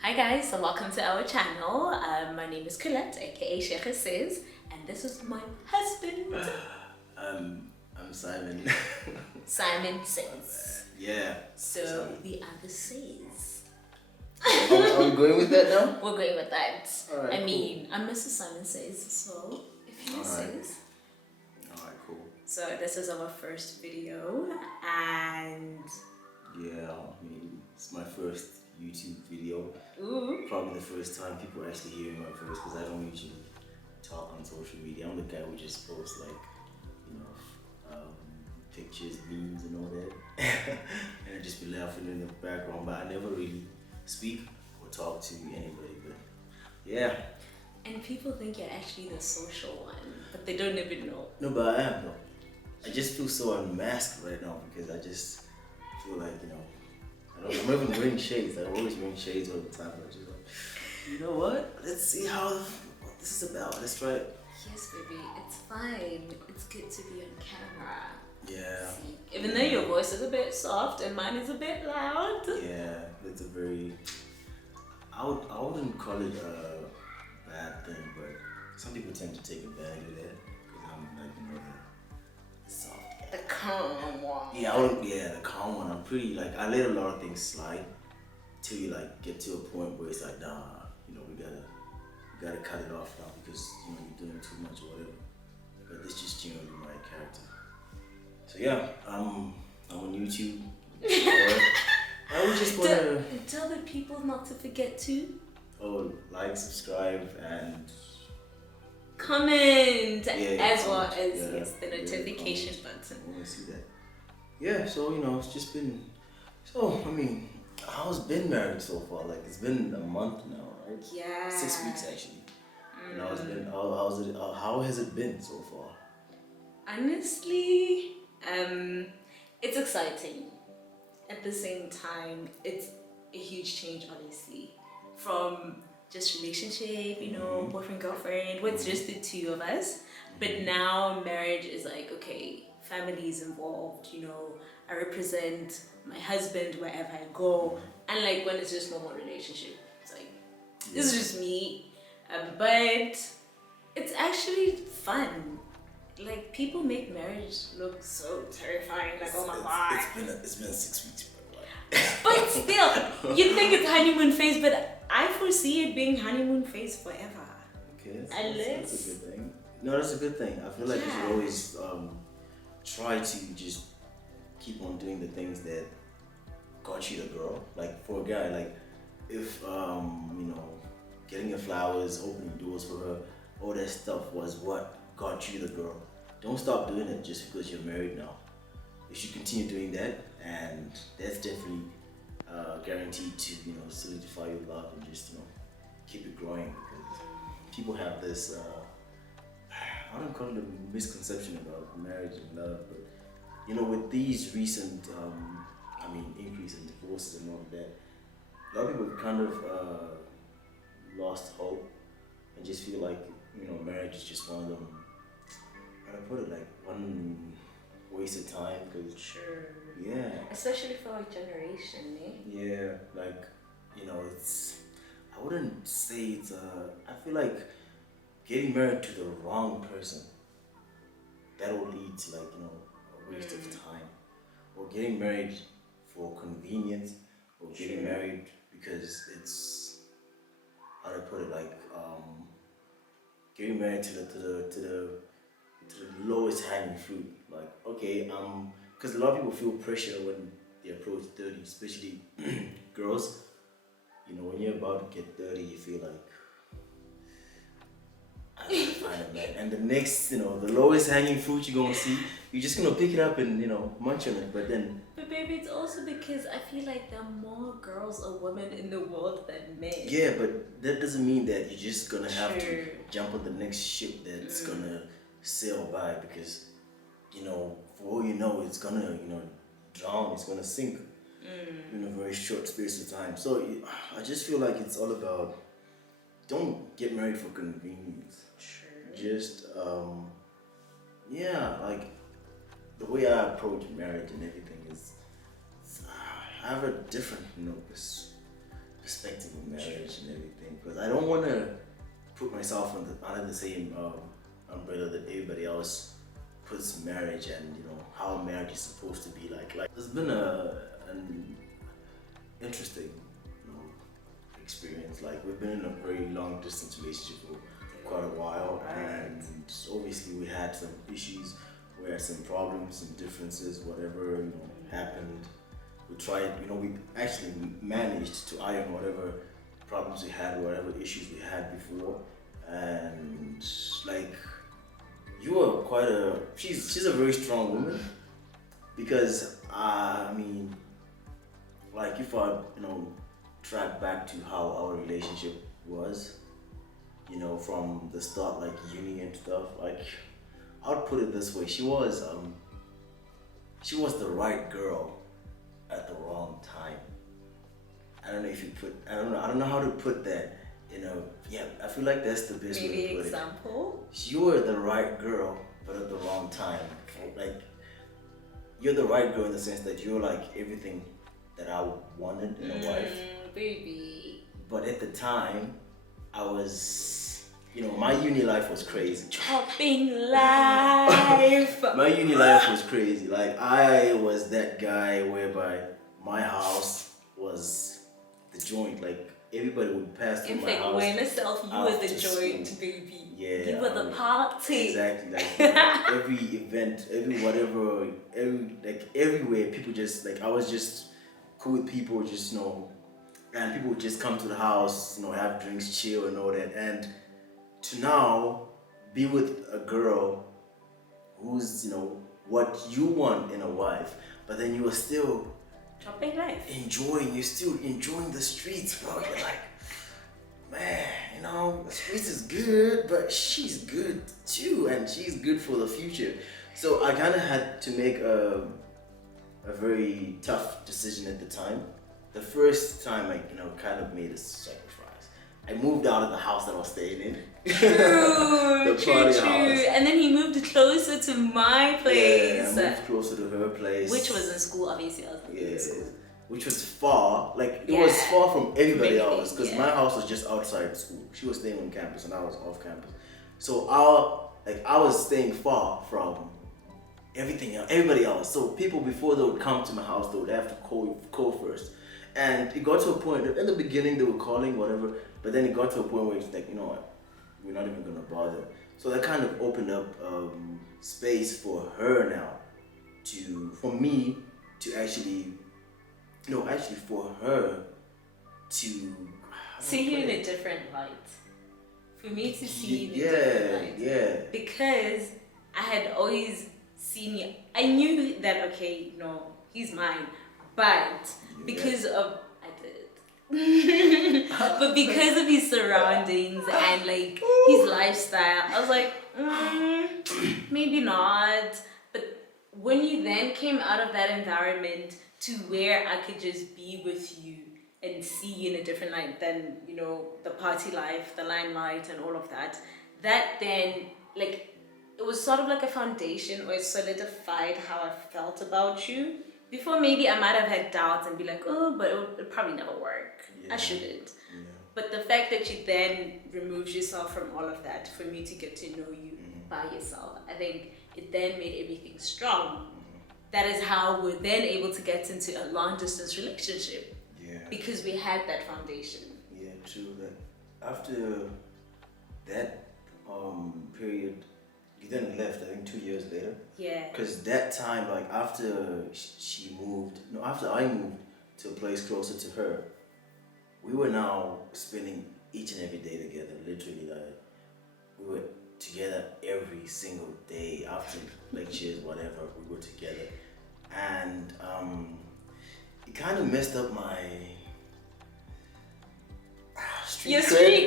Hi guys, so welcome to our channel. My name is Colette, aka Sheikha Says, and this is my husband. I'm Simon. Simon Says. Yeah. So Simon. the other says. Are we going with that now? We're going with that. Alright, I mean, I'm Mrs. Simon Says, so if you says. Alright, cool. So this is our first video, and Yeah, I mean, it's my first YouTube video. ooh, Probably the first time people are actually hearing my voice because I don't usually talk on social media. I'm the guy who just posts pictures, memes and all that. And I just be laughing in the background, but I never really speak or talk to anybody. But yeah. and people think you're actually the social one, but they don't even know. No, but I am though. I just feel so unmasked right now because I just feel like, I don't know, I'm even wearing shades. I always wearing shades all the time. I'm just like, you know what? Let's see what this is about. Let's try it. Yes, baby, it's fine. It's good to be on camera. Yeah. See, even though your voice is a bit soft and mine is a bit loud. Yeah, it's a very, I wouldn't call it a bad thing, but some people tend to take advantage of that because I'm like, the soft. The calm one. Yeah, the calm one. I'm pretty, I let a lot of things slide till you get to a point where it's like, nah, we gotta cut it off now because you're doing too much or whatever. But this just generally my character. So yeah, I'm on YouTube. I would just wanna tell the people not to forget to like, subscribe, and comment as comment. well as Yeah, the notification comment. button. I wanna see that. Yeah, so it's just been. So I mean, how's been married so far? It's been a month now, right? Yeah. 6 weeks actually. And how has it been so far? Honestly, it's exciting. At the same time, it's a huge change, honestly, from just relationship, boyfriend, girlfriend, what's just the two of us. But now marriage is okay, family is involved, I represent my husband wherever I go. And when it's just normal relationship, it's this is just me. But it's actually fun. People make marriage look so terrifying, oh my god. It's been 6 weeks, bro. But still, you think it's honeymoon phase, but I foresee it being honeymoon phase forever. Okay, that's a good thing. No, that's a good thing. I feel like you should always try to just keep on doing the things that got you the girl. For a guy, if getting her flowers, opening doors for her, all that stuff was what got you the girl. Don't stop doing it just because you're married now. You should continue doing that, and that's definitely guaranteed to solidify your love and just keep it growing, because people have this I don't call it a misconception about marriage and love, but with these recent increase in divorces and all of that, a lot of people have kind of lost hope and just feel like marriage is just one of them, how do I put it, one waste of time. Because yeah, Especially for our generation, yeah, it's, I wouldn't say it's I feel like getting married to the wrong person, that will lead to a waste of time, or getting married for convenience, or getting married because it's, how do I put it, getting married to the lowest hanging fruit. Okay, because a lot of people feel pressure when they approach 30, especially girls. When you're about to get 30, you feel like, I need to find a man. And the next, the lowest hanging fruit you're gonna see, you're just gonna pick it up and munch on it. But baby, it's also because I feel like there are more girls or women in the world than men. yeah, but that doesn't mean that you're just gonna have to jump on the next ship that's gonna sail by, because for all you know, it's gonna drown, it's gonna sink in a very short space of time. So I just feel like it's all about, don't get married for convenience. Just the way I approach marriage and everything is, I have a different perspective of marriage and everything, because I don't want to put myself under the same umbrella that everybody else puts marriage and how marriage is supposed to be like. Like there's been an interesting experience. Like we've been in a very long distance relationship for quite a while, and obviously we had some issues, we had some problems, some differences, whatever happened. We tried, we actually managed to iron whatever problems we had, whatever issues we had before, and like you are quite she's a very strong woman, because I mean, like if I track back to how our relationship was, from the start, like uni and stuff, like I'll put it this way, she was the right girl at the wrong time. I don't know how to put that. I feel like that's the best way to put it. Maybe example? You were the right girl, but at the wrong time. Like, you're the right girl in the sense that you're like everything that I wanted in a wife. Baby. But at the time, I was, my uni life was crazy. Chopping life! My uni life was crazy. Like, I was that guy whereby my house was the joint. Like, everybody would pass through my house. In fact, yourself, you were the joint, school. baby. Yeah, You were the party. Exactly. Like every event, everywhere, people just I was just cool with people, just and people would just come to the house, have drinks, chill, and all that. And to now be with a girl who's what you want in a wife, but then you are still Chopping life. you're still enjoying the streets, bro. You're like, man, the streets is good, but she's good too, and she's good for the future. So I kind of had to make a very tough decision at the time. The first time I kind of made a sacrifice. I moved out of the house that I was staying in. True, the party true. house. And then he moved closer to my place. Yeah, I moved closer to her place. Which was in school, obviously. I was in school. Which was far, it was far from everybody else, because my house was just outside school. She was staying on campus and I was off campus. So I was staying far from everybody else. So people, before they would come to my house, they would have to call first. And it got to a point that in the beginning they were calling, whatever, but then it got to a point where it's like, we're not even gonna bother. So that kind of opened up space for her now for me to actually for her to see you in a different light. For me to see you in a different light. Yeah. Because I had always seen you. I knew that, okay, he's mine. But because of, but because of his surroundings and his lifestyle, I was like, maybe not. But when you then came out of that environment to where I could just be with you and see you in a different light than, the party life, the limelight and all of that, that then, it was sort of like a foundation, or it solidified how I felt about you. Before, maybe I might have had doubts and be like, oh, but it'll probably never work. I shouldn't. Yeah. But the fact that you then removed yourself from all of that for me to get to know you by yourself, I think it then made everything strong. That is how we're then able to get into a long distance relationship. Yeah. Because we had that foundation. Yeah, true. That after that period, you then left, I think 2 years later. Yeah. Because that time, after after I moved to a place closer to her, we were now spending each and every day together. Literally, we were together every single day after lectures, whatever. We were together, and it kind of messed up my street cred.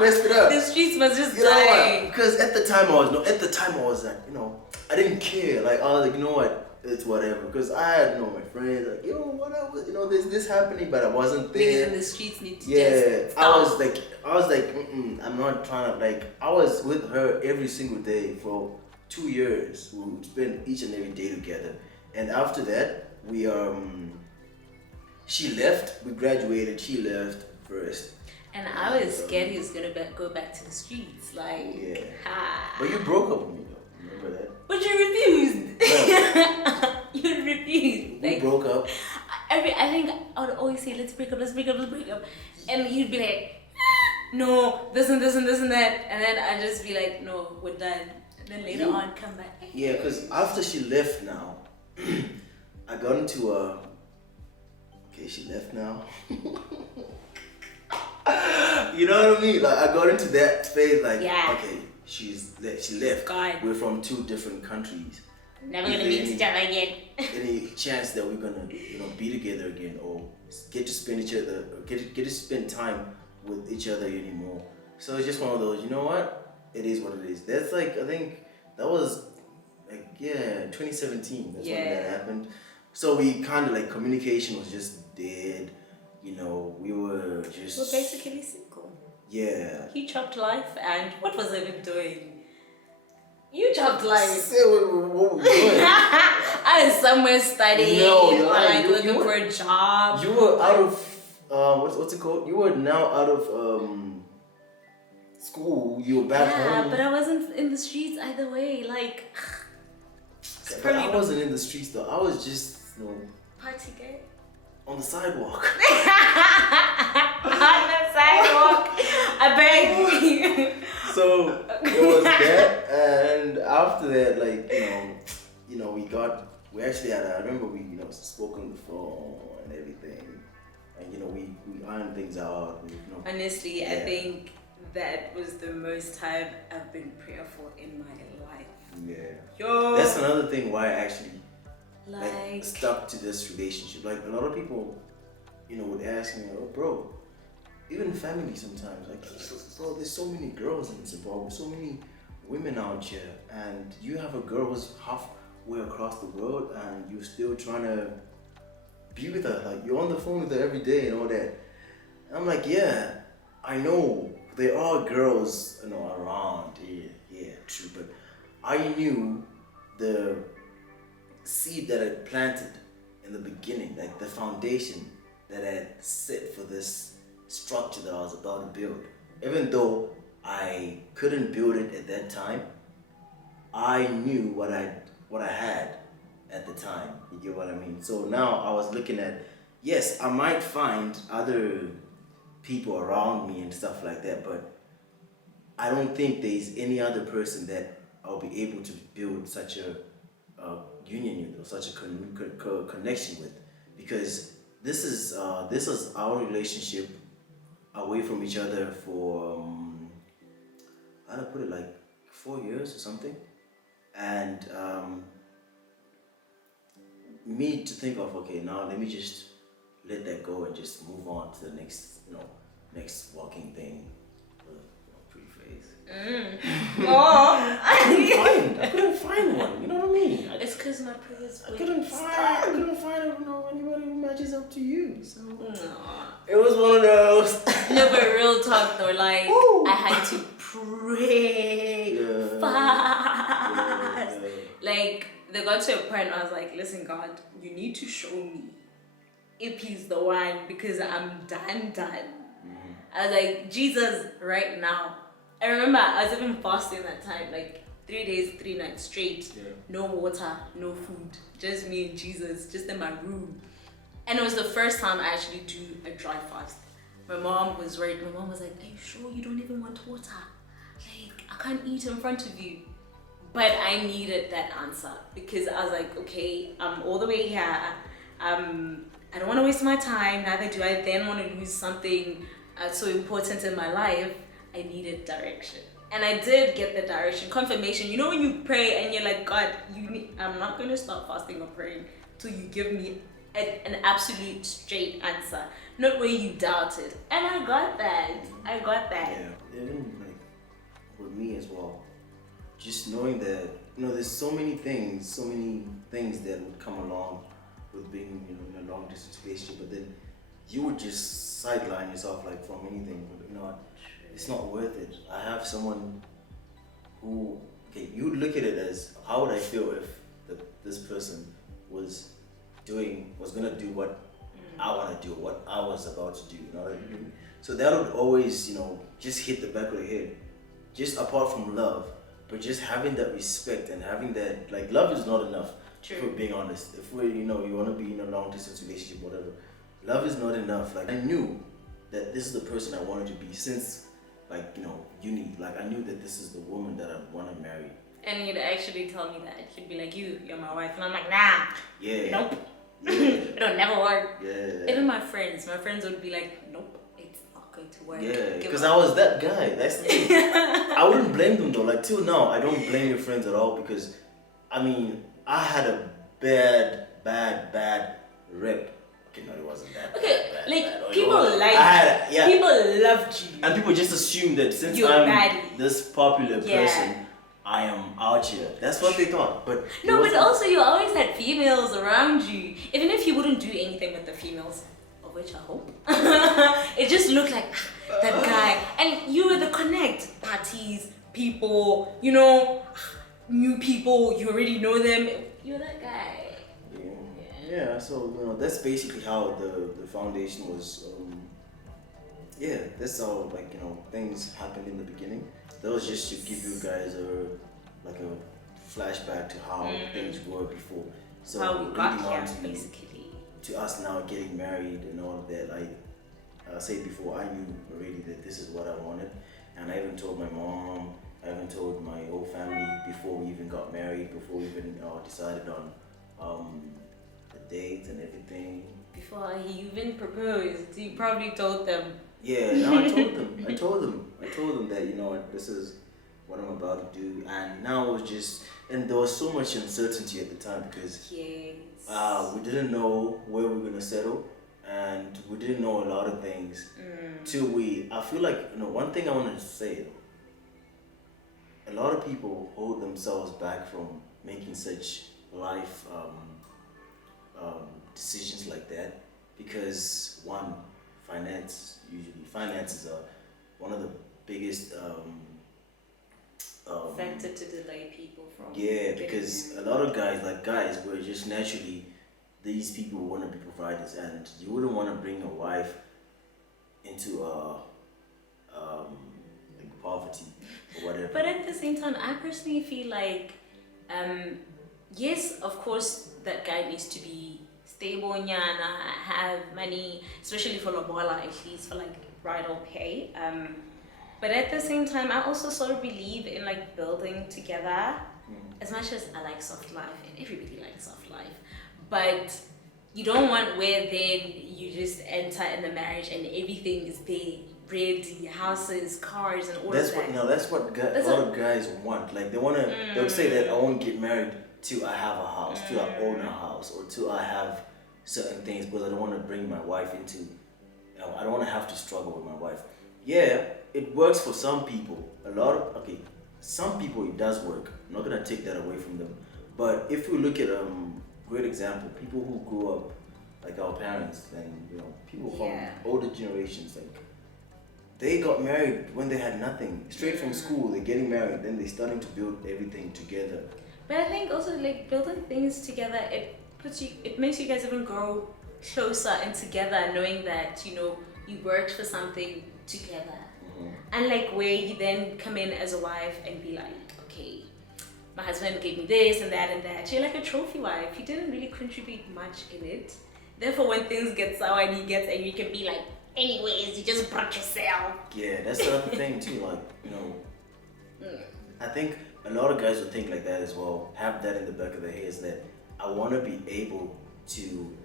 Messed it up. The streets must just die. Because at the time I was like, I didn't care. I was like, you know what, it's whatever. Because I had my friends, whatever, there's this happening, but I wasn't there. Niggas in the streets need to just stop. I was like, I'm not trying to, I was with her every single day for 2 years. We would spend each and every day together. And after that, she left. We graduated. She left first. And I was scared he was gonna go back to the streets. Like, Yeah. ha. But you broke up with me though. Remember that? But you refused. No. You refused. We broke up. I think I would always say, let's break up, let's break up, let's break up. And you'd be like, no, this and this and this and that. And then I'd just be like, no, we're done. And then later on, come back. Yeah, because after she left now, I got into a. Okay, she left now. You know what I mean? Like, I got into that phase, like, Yeah. okay, she left. God. We're from two different countries. Never gonna meet each other again. Any chance that we're gonna, be together again, or get to spend get to spend time with each other anymore? So it's just one of those. You know what? It is what it is. That's like, I think that was like 2017. That's when that happened. So we kind of like, communication was just dead. We were just. We're basically single. Yeah. He chopped life, and what was I even doing? You chopped life. Say what were we doing? I was somewhere studying, No, or like you looking were- for a job. You were out of what's it called? You were now out of school. You were back Yeah, home. but I wasn't in the streets either way. Like, But I wasn't in the streets though. I was just party gay. on the sidewalk. On the sidewalk. I beg. So it was that, and after that, like we actually had. I remember we spoke on the phone and everything, and we ironed things out. Honestly, I Yeah. think that was the most time I've been prayerful in my life. Yeah. Yo. That's another thing why I actually Like, stuck to this relationship. Like, a lot of people, would ask me, oh, bro, even family sometimes, like, bro, there's so many girls in Zimbabwe, so many women out here, and you have a girl who's halfway across the world, and you're still trying to be with her. Like, you're on the phone with her every day and all that. And I'm like, yeah, I know there are girls, around. Yeah, true, but I knew the seed that I planted in the beginning, like the foundation that I had set for this structure that I was about to build. Even though I couldn't build it at that time, I knew what I had at the time. You get what I mean? So now I was looking at, yes, I might find other people around me and stuff like that, but I don't think there's any other person that I'll be able to build such a union with, or such a connection with, because this is our relationship away from each other for how to put it, like 4 years or something, and me to think of, okay, now let me just let that go and just move on to the next walking thing. Pretty face. oh. I couldn't find one. You know what I mean? It's because my previous I couldn't find anybody who matches up to you. So No. it was one of those. No, but real talk though, like, Ooh. I had to pray fast. Yeah. Like, they got to a point where I was like, listen, God, you need to show me if he's the one, because I'm done. I was like, Jesus, right now. I remember I was even fasting that time, like 3 days, 3 nights straight. Yeah. No water, no food, just me and Jesus, just in my room. And it was the first time I actually do a dry fast. My mom was worried. My mom was like, are you sure you don't even want water? Like, I can't eat in front of you. But I needed that answer, because I was like, okay, I'm all the way here. I don't want to waste my time. Neither do I then want to lose something so important in my life. I needed direction. And I did get the direction, confirmation. You know when you pray and you're like, God, I'm not going to stop fasting or praying till you give me an absolute straight answer. Not when you doubted. And I got that. Yeah, even like with me as well. Just knowing that, there's so many things that would come along with being, in a long distance relationship, but then you would just sideline yourself like from anything. It's not worth it. I have someone who, okay, you would look at it as, how would I feel if this person was gonna do what I want to do, what I was about to do. You know what I mean? So that would always, just hit the back of the head. Just apart from love, but just having that respect and having that, like, love is not enough. True. If we're being honest, if we, you want to be in a long distance relationship, whatever, love is not enough. Like, I knew that this is the person I wanted to be since, like, uni. Like, I knew that this is the woman that I want to marry. And he'd actually tell me that. He'd be like, you're my wife. And I'm like, nah. Yeah. Nope. Yeah. It'll never work. Yeah. Even my friends would be like, nope, it's not going to work. Yeah, because I was that guy. That's the thing. I wouldn't blame them though. Like, till now, I don't blame your friends at all because, I mean, I had a bad rep. Okay, no, it wasn't that. Okay, bad, like, bad. people liked you. People loved you. And people just assume that since You're I'm baddie. this popular person, I am out here. That's what they thought. But no, but also you always had females around you. Even if you wouldn't do anything with the females, of which I hope, it just looked like that guy. And you were the connect. Parties, people, new people, you already know them. You're that guy. Yeah, so that's basically how the foundation was. That's how, like, things happened in the beginning. That was just to give you guys a flashback to how things were before. So how we got here, to, basically. To us now getting married and all of that. Like I said before, I knew already that this is what I wanted, and I even told my mom. I even told my whole family before we even got married, before we even decided on the date and everything. Before he even proposed, you probably told them. Yeah, no, I told them. I told them that this is what I'm about to do, and now it was just, and there was so much uncertainty at the time because we didn't know where we were gonna settle, and we didn't know a lot of things till I feel like one thing I wanted to say. A lot of people hold themselves back from making such life decisions like that because one, finances are one of the biggest factor to delay people from because a lot of guys were just naturally, these people want to be providers, and you wouldn't want to bring a wife into like poverty or whatever. But at the same time, I personally feel like yes, of course that guy needs to be stable, nyana, have money, especially for lobola, at least for like bridal pay. But at the same time, I also sort of believe in like building together. As much as I like soft life, and everybody likes soft life, but you don't want where then you just enter in the marriage and everything is there, ready, houses, cars, and all That's of that. That's what a lot of guys want. Like they would say that I won't get married till I have a house, till I own a house, or till I have certain things, because I don't want to bring my wife into, I don't want to have to struggle with my wife. Yeah, it works for some people. Some people it does work. I'm not gonna take that away from them. But if we look at great example, people who grew up like our parents and people from older generations, like they got married when they had nothing. Straight from school, they're getting married, then they're starting to build everything together. But I think also like building things together, it makes you guys even grow closer and together, knowing that you worked for something together. And like where you then come in as a wife and be like, okay, my husband gave me this and that and that. You're like a trophy wife. You didn't really contribute much in it. Therefore, when things get sour and he gets angry, you can be like, anyways, you just brought yourself. Yeah, that's the other thing too. Like, I think a lot of guys will think like that as well. Have that in the back of their heads that I want to be able to,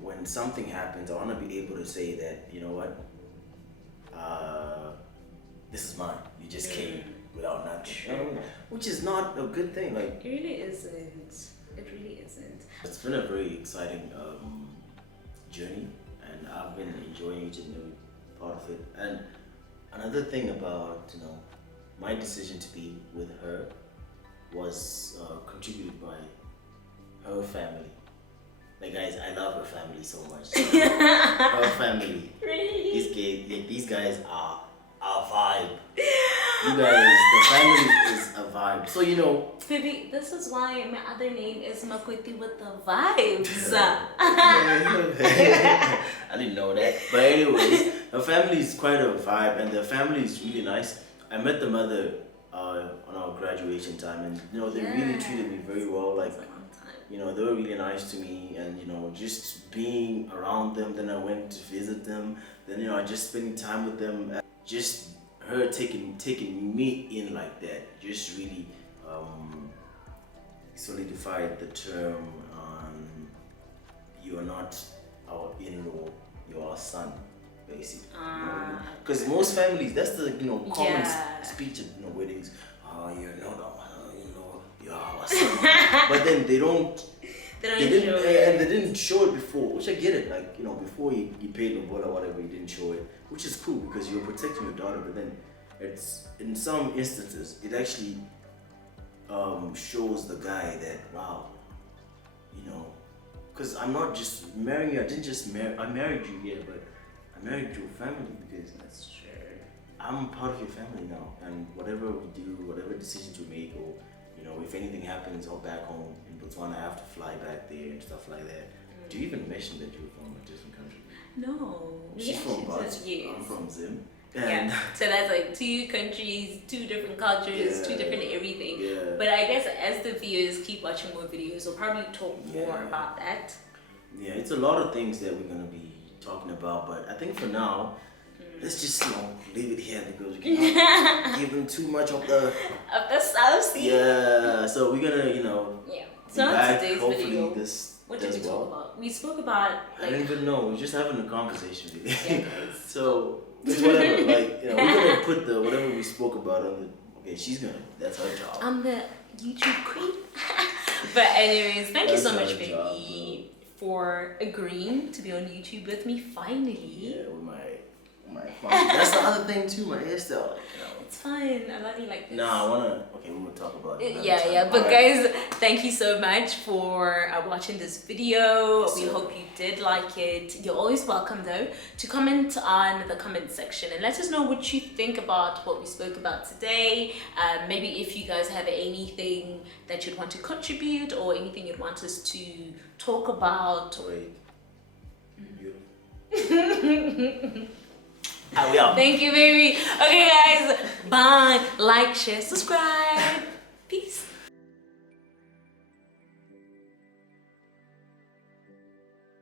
when something happens, I want to be able to say that, you know what, this is mine. You just came without nothing, which is not a good thing. Like it really isn't. It really isn't. It's been a very exciting journey, and I've been enjoying each and every part of it. And another thing about my decision to be with her was contributed by her family. Like guys, I love her family so much. Her family. Really? These guys are a vibe. You guys, the family is a vibe. vibe. So, you know. Baby, this is why my other name is Makweti with the vibes. I didn't know that. But anyways, her family is quite a vibe, and the family is really nice. I met the mother on our graduation time, and you know they really treated me very well. Like, you know, they were really nice to me, and you know, just being around them. Then I went to visit them. Then, you know, I just spending time with them. Just her taking me in like that. Just really solidified the term. You are not our in-law. You are our son, basically. Because most families, that's the common speech at weddings. Oh, you're not our in-law. You're our son. But then they didn't show it before, which I get it. Like, you know, before you paid the bill or whatever, you didn't show it, which is cool because you're protecting your daughter. But then it's in some instances it actually shows the guy that, wow, you know, because I'm not just marrying you. I didn't just marry. I married you, yeah, but I married your family because that's true. I'm part of your family now, and whatever we do, whatever decisions we make, or you know, if anything happens or back home in Botswana, I have to fly back there and stuff like that. Do you even mention that you're from a different country? No. She's from Botswana. I'm from Zim. Yeah. So that's like 2 countries, 2 different cultures, 2 different everything. Yeah. But I guess as the viewers keep watching more videos, we'll probably talk more about that. Yeah, it's a lot of things that we're gonna be talking about, but I think for now, let's just leave it here because we can't give them too much of the sauce. Yeah, so we're gonna So on back, today's hopefully video, this what did we does talk well. about? We spoke about I don't even know. We're just having a conversation with you. Yeah, guys. So it's whatever. Like, you know, we're gonna put the whatever we spoke about on the. Okay, she's gonna. That's her job. I'm the YouTube queen. But anyways, thank you so much, baby, job, for agreeing to be on YouTube with me finally. Yeah, with my that's the other thing too. My hairstyle. Like, you know. It's fine. I love you like this. Nah, I wanna. Okay, we will talk about it. Yeah. But guys, thank you so much for watching this video. Yes, we sir. hope you did like it. You're always welcome though to comment on the comment section and let us know what you think about what we spoke about today. Maybe if you guys have anything that you'd want to contribute or anything you'd want us to talk about. Wait. You. We out. Thank you, baby. Okay, guys. Bye. Like, share, subscribe. Peace.